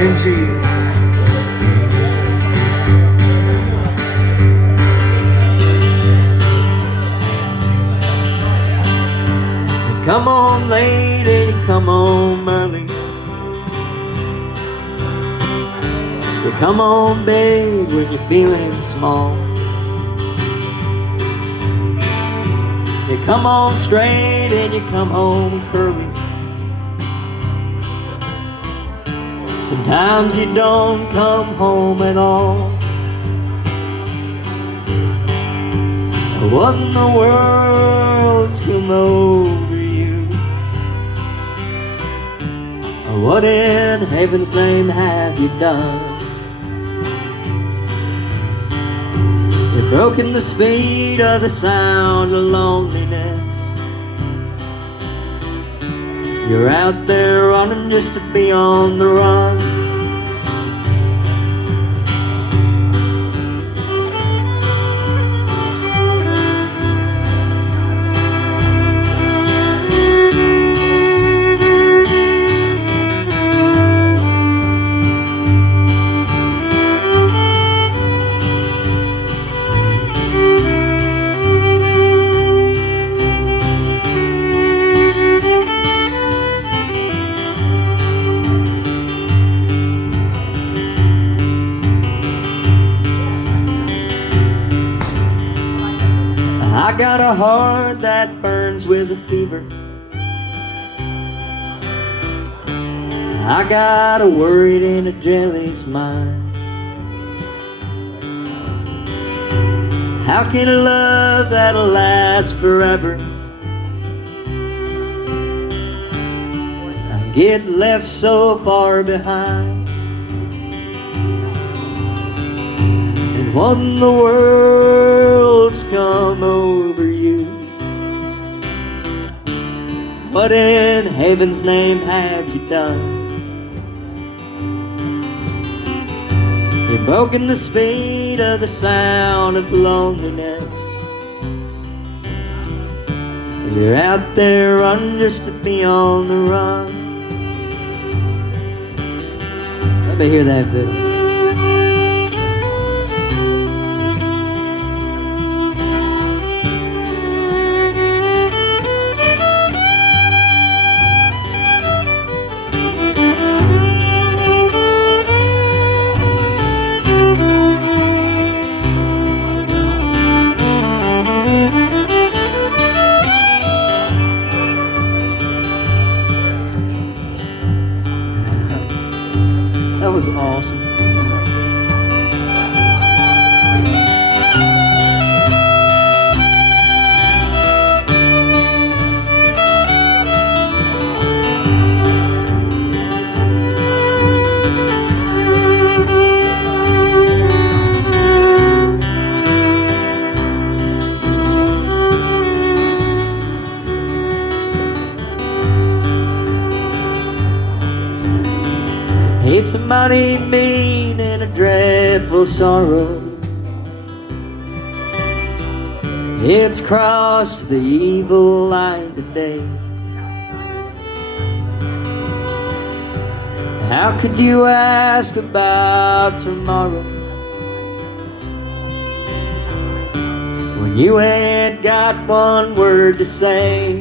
NG. Come on late and you come home early. You come home big when you're feeling small. You come home straight and you come home curly. Sometimes you don't come home at all. What in the world's come over you? What in heaven's name have you done? You've broken the speed of the sound of loneliness. You're out there running just to be on the run. I got a heart that burns with a fever. I got a worried and a jealous mind. How can a love that'll last forever get left so far behind? And what in the world's come over you? What in heaven's name have you done? You've broken the speed of the sound of loneliness. You're out there running just to be on the run. Let me hear that fiddle. That was awesome. Hate somebody mean and a dreadful sorrow. It's crossed the evil line today. How could you ask about tomorrow when you ain't got one word to say?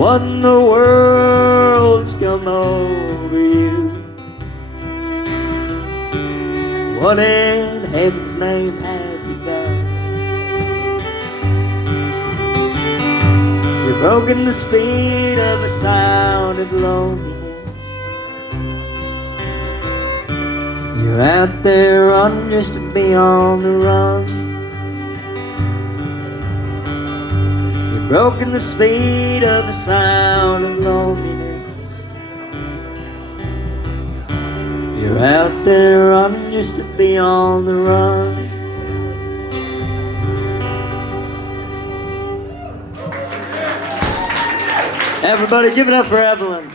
What in the world's come over you? What in heaven's name have you done? You've broken the speed of the sound of loneliness. You're out there running just to be on the run. Broken the speed of the sound of loneliness. You're out there running just to be on the run. Everybody give it up for Evelyn.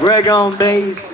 Greg on bass.